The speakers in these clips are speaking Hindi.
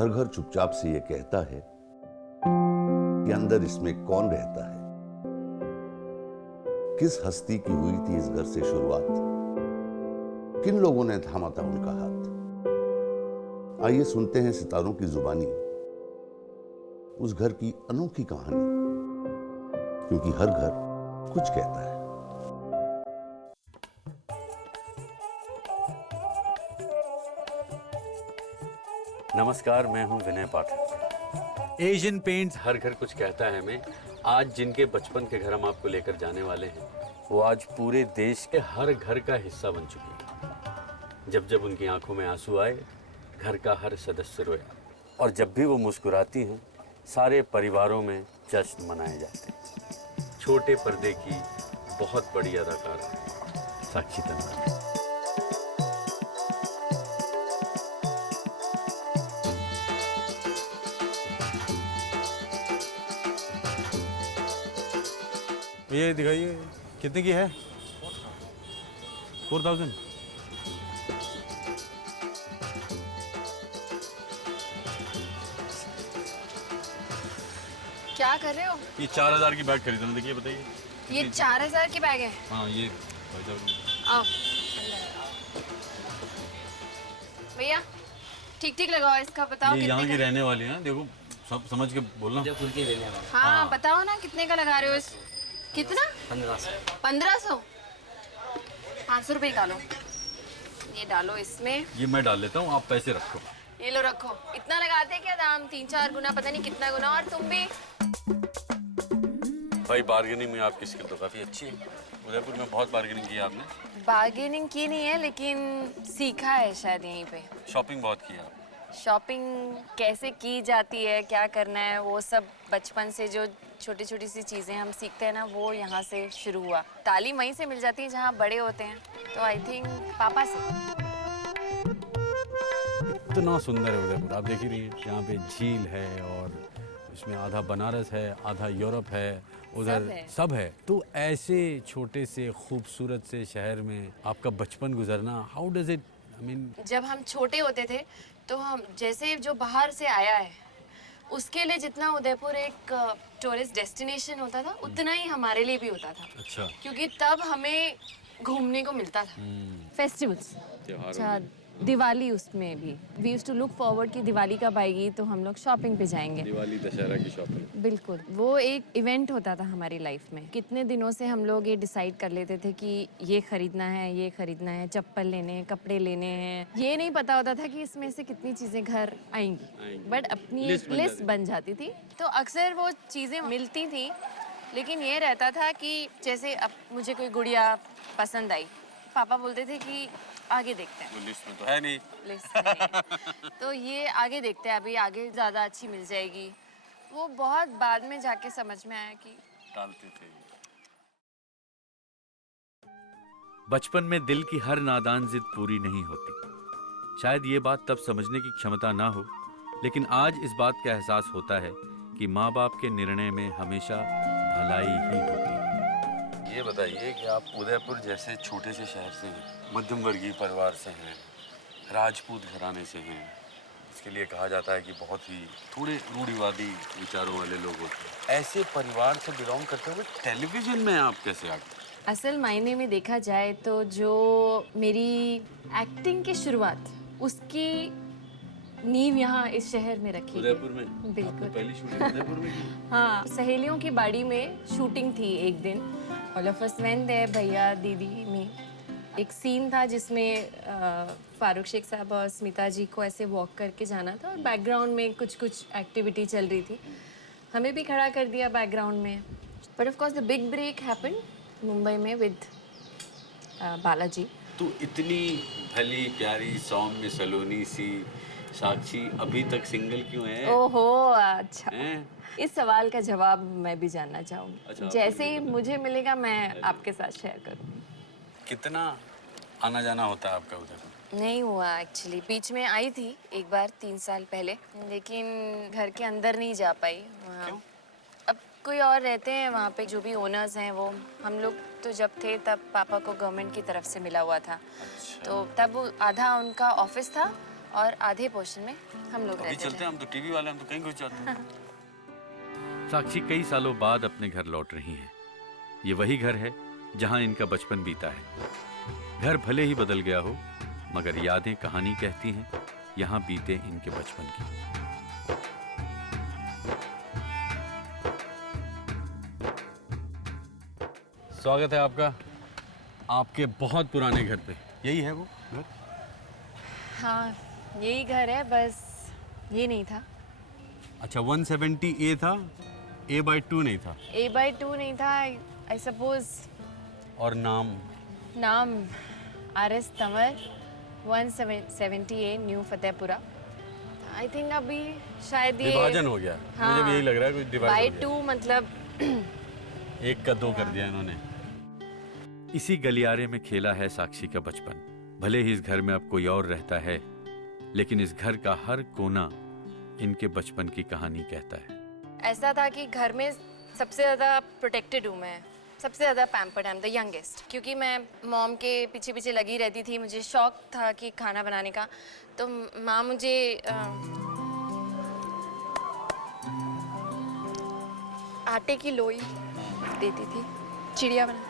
हर घर चुपचाप से ये कहता है कि अंदर इसमें कौन रहता है। किस हस्ती की हुई थी इस घर से शुरुआत, किन लोगों ने थामा था उनका हाथ। आइए सुनते हैं सितारों की जुबानी उस घर की अनोखी कहानी, क्योंकि हर घर कुछ कहता है। नमस्कार, मैं हूं विनय पाठक। एशियन पेंट्स हर घर कुछ कहता है में आज जिनके बचपन के घर हम आपको लेकर जाने वाले हैं, वो आज पूरे देश के हर घर का हिस्सा बन चुकी है। जब जब उनकी आंखों में आंसू आए, घर का हर सदस्य रोया, और जब भी वो मुस्कुराती हैं, सारे परिवारों में जश्न मनाए जाते हैं। छोटे पर्दे की बहुत बड़ी अदाकारा साक्षी तन्वर। ये दिखाइए कितने की है? 4000। क्या कर रहे हो? ये 4000 की बैग खरीदना, देखिए बताइए। ये 4000 की बैग है? हाँ, ये भाई साहब। आओ भैया, ठीक ठीक लगाओ इसका, बताओ ये कितने यहाँ की का? रहने वाली है, देखो सब समझ के बोलना। हाँ, बताओ ना कितने का लगा रहे हो इस? कितना? 1500। 500 रुपये डालो, ये डालो इसमें। ये मैं डाल लेता हूँ, आप पैसे रखो। ये लो रखो। इतना लगाते क्या दाम? 3-4 गुना, पता नहीं कितना गुना। और तुम भी भाई बार्गेनिंग में आपकी स्किल तो काफ़ी अच्छी है। उदयपुर में बहुत बार्गेनिंग की है आपने। बार्गेनिंग की नहीं है, लेकिन सीखा है शायद यहीं पे। शॉपिंग बहुत की है आपने। शॉपिंग कैसे की जाती है, क्या करना है, वो सब बचपन से जो छोटी छोटी सी चीज़ें हम सीखते हैं ना, वो यहाँ से शुरू हुआ। तालीम वहीं से मिल जाती है जहाँ बड़े होते हैं, तो आई थिंक पापा से। इतना सुंदर है उदयपुर, आप देख ही रही हैं। यहाँ पे झील है और इसमें आधा बनारस है, आधा यूरोप है, उधर सब है। तो ऐसे छोटे से खूबसूरत से शहर में आपका बचपन गुजरना, how does it, I mean? जब हम छोटे होते थे तो हम जैसे जो बाहर से आया है, उसके लिए जितना उदयपुर एक टूरिस्ट डेस्टिनेशन होता था, उतना ही हमारे लिए भी होता था। अच्छा। क्योंकि तब हमें घूमने को मिलता था। फेस्टिवल्स, अच्छा दिवाली, उसमें भी we used to look forward कि दिवाली कब आएगी तो हम लोग शॉपिंग पे जाएंगे। दिवाली दशहरा की शॉपिंग, बिल्कुल, वो एक इवेंट होता था हमारी लाइफ में। कितने दिनों से हम लोग ये डिसाइड कर लेते थे कि ये खरीदना है, ये खरीदना है, चप्पल लेने हैं, कपड़े लेने हैं। ये नहीं पता होता था कि इसमें से कितनी चीज़ें घर आएंगी, बट अपनी एक लिस्ट बन जाती थी। तो अक्सर वो चीज़ें मिलती थी, लेकिन ये रहता था कि जैसे अब मुझे कोई गुड़िया पसंद आई, पापा बोलते थे कि आगे देखते हैं। लिस्ट में तो है नहीं। लिस्ट में नहीं। तो ये आगे देखते हैं, अभी आगे ज़्यादा अच्छी मिल जाएगी। वो बहुत बाद में जाके समझ में आया कि टालते थे। बचपन में दिल की हर नादान जिद पूरी नहीं होती। शायद ये बात तब समझने की क्षमता ना हो, लेकिन आज इस बात का एहसास होता है कि माँ बाप के निर्णय में हमेशा भलाई ही होती है। ये बताइए कि आप उदयपुर जैसे छोटे से शहर से हैं, मध्यम वर्गीय परिवार से हैं, राजपूत घराने से हैं। इसके लिए कहा जाता है कि बहुत ही थोड़े रूढ़िवादी विचारों वाले लोग होते हैं। ऐसे परिवार से बिलोंग करते हुए टेलीविजन में आप कैसे आ गए? असल मायने में देखा जाए तो जो मेरी एक्टिंग की शुरुआत, उसकी नींव यहाँ इस शहर में रखी गई। उदयपुर में? बिल्कुल। पहली शूटिंग उदयपुर में की? हाँ, सहेलियों की बाड़ी में शूटिंग थी एक दिन। All of us went there, भैया दीदी में। एक सीन था जिसमें फारूक शेख साहब और स्मिता जी को ऐसे वॉक करके जाना था, और बैकग्राउंड में कुछ कुछ एक्टिविटी चल रही थी। हमें भी खड़ा कर दिया बैकग्राउंड में। But of course the big break happened Mumbai में विद बालाजी। तो इतनी भली प्यारी सौम्य सलोनी सी साक्षी अभी तक सिंगल क्यों है? ओहो, अच्छा। हैं? इस सवाल का जवाब मैं भी जानना चाहूँगी। अच्छा, जैसे ही मुझे मिलेगा मैं आपके साथ शेयर करूँगी। कितना आना जाना होता है आपका उधर? नहीं हुआ एक्चुअली, बीच में आई थी एक बार 3 साल पहले, लेकिन घर के अंदर नहीं जा पाई वहाँ। क्यों? अब कोई और रहते हैं वहाँ पे, जो भी ओनर्स हैं वो। हम लोग तो जब थे तब पापा को गवर्नमेंट की तरफ से मिला हुआ था। अच्छा। तो तब आधा उनका ऑफिस था और आधे पोर्शन में हम लोग अभी रहते चलते थे। हैं, हम तो टीवी वाले, हम तो कहीं घुस जाते हैं। साक्षी कई सालों बाद अपने घर लौट रही हैं। ये वही घर है जहां इनका बचपन बीता है। घर भले ही बदल गया हो, मगर यादें कहानी कहती हैं यहां बीते इनके बचपन की। स्वागत है आपका आपके बहुत पुराने घर पे। यही है वो घर? हाँ, यही घर है, बस ये नहीं था। अच्छा, 170A था, A/2 नहीं था। A/2 नहीं था, आई सपोज। और नाम? नाम RS Tanwar, 170A new Fatehpura. I think अभी शायद ये विभाजन हो गया। मुझे भी यही लग रहा है, कुछ डिवाइड हो गया। 2 मतलब एक का 2 कर दिया इन्होंने। इसी गलियारे में खेला है साक्षी का बचपन। भले ही इस घर में अब कोई और रहता है, लेकिन इस घर का हर कोना इनके बचपन की कहानी कहता है। ऐसा था कि घर में सबसे ज़्यादा प्रोटेक्टेड हूँ मैं, सबसे ज़्यादा pampered, I am the youngest. क्योंकि मैं मॉम के पीछे पीछे लगी रहती थी, मुझे शौक था कि खाना बनाने का। तो माँ मुझे आटे की लोई देती थी चिड़िया बनाने की।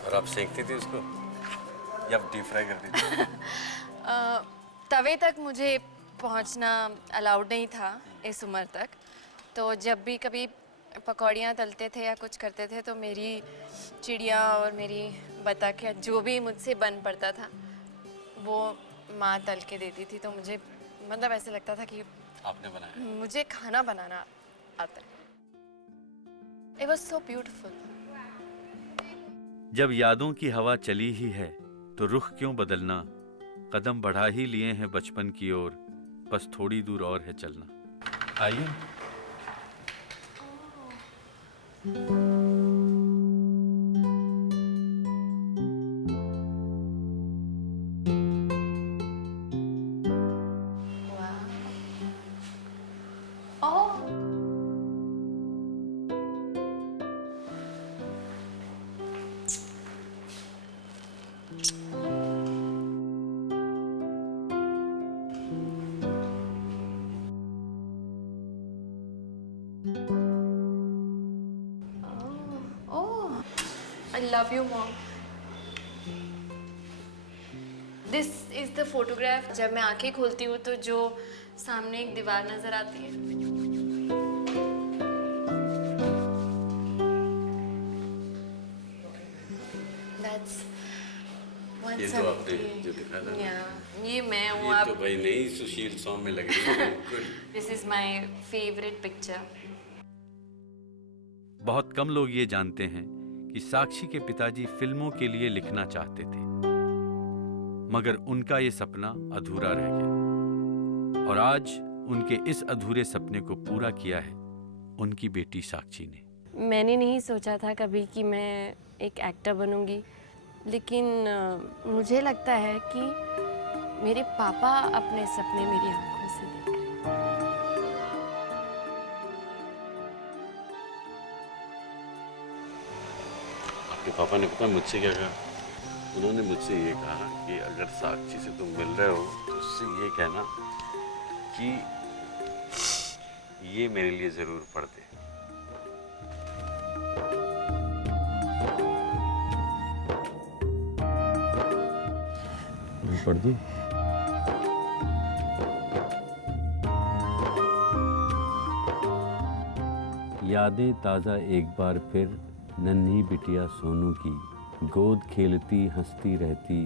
और आप सेकती थी उसको या डीप फ्राई करती थी? तवे तक मुझे पहुंचना अलाउड नहीं था इस उम्र तक। तो जब भी कभी पकौड़ियाँ तलते थे या कुछ करते थे, तो मेरी चिड़िया और मेरी बतख या जो भी मुझसे बन पड़ता था वो माँ तल के देती थी। तो मुझे मतलब ऐसे लगता था कि आपने बनाया? मुझे खाना बनाना आता है। It was so beautiful. जब यादों की हवा चली ही है तो रुख क्यों बदलना, कदम बढ़ा ही लिए हैं बचपन की ओर, बस थोड़ी दूर और है चलना। आइए। I love you, Mom. This is the photograph. जब मैं आंखें खोलती हूँ तो जो सामने एक दीवार नजर आती है। That's ये तो आपने जो दिखाया था। Yeah, ये मैं हूँ। ये आप तो भाई नई सुशील सॉन्ग में लग रही है बिल्कुल। This is my favorite picture. बहुत कम लोग ये जानते हैं कि साक्षी के पिताजी फिल्मों के लिए लिखना चाहते थे, मगर उनका ये सपना अधूरा रह गया। और आज उनके इस अधूरे सपने को पूरा किया है उनकी बेटी साक्षी ने। मैंने नहीं सोचा था कभी कि मैं एक एक्टर बनूंगी, लेकिन मुझे लगता है कि मेरे पापा अपने सपने मेरी आंखों से देख रहे हैं। आपके पापा ने पता मुझसे क्या कहा? उन्होंने मुझसे ये कहा कि अगर साक्षी से तुम मिल रहे हो तो उससे ये कहना कि ये मेरे लिए जरूर पढ़ दे। पढ़ दूं? यादें ताज़ा एक बार फिर नन्ही बिटिया सोनू की, गोद खेलती हंसती रहती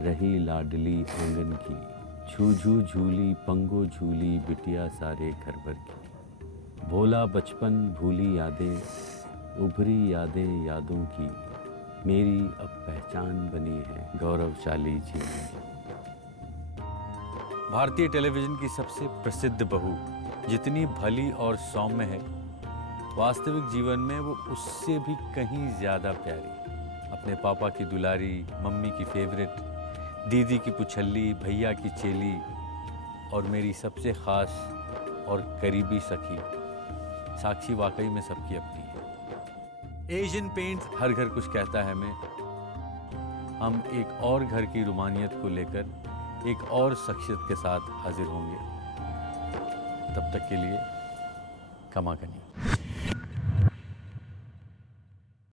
रही लाडली आंगन की, छूझू झूली पंगो झूली बिटिया सारे घर भर की, भोला बचपन भूली यादें उभरी यादें यादों की, मेरी अब पहचान बनी है गौरवशाली जीवन की। भारतीय टेलीविजन की सबसे प्रसिद्ध बहू जितनी भली और सौम्य है, वास्तविक जीवन में वो उससे भी कहीं ज़्यादा प्यारी। अपने पापा की दुलारी, मम्मी की फेवरेट, दीदी की पुछल्ली, भैया की चेली और मेरी सबसे ख़ास और करीबी सखी साक्षी वाकई में सबकी अपनी है। एशियन पेंट्स हर घर कुछ कहता है में हम एक और घर की रुमानियत को लेकर एक और शख्सियत के साथ हाजिर होंगे। तब तक के लिए कमा कनी।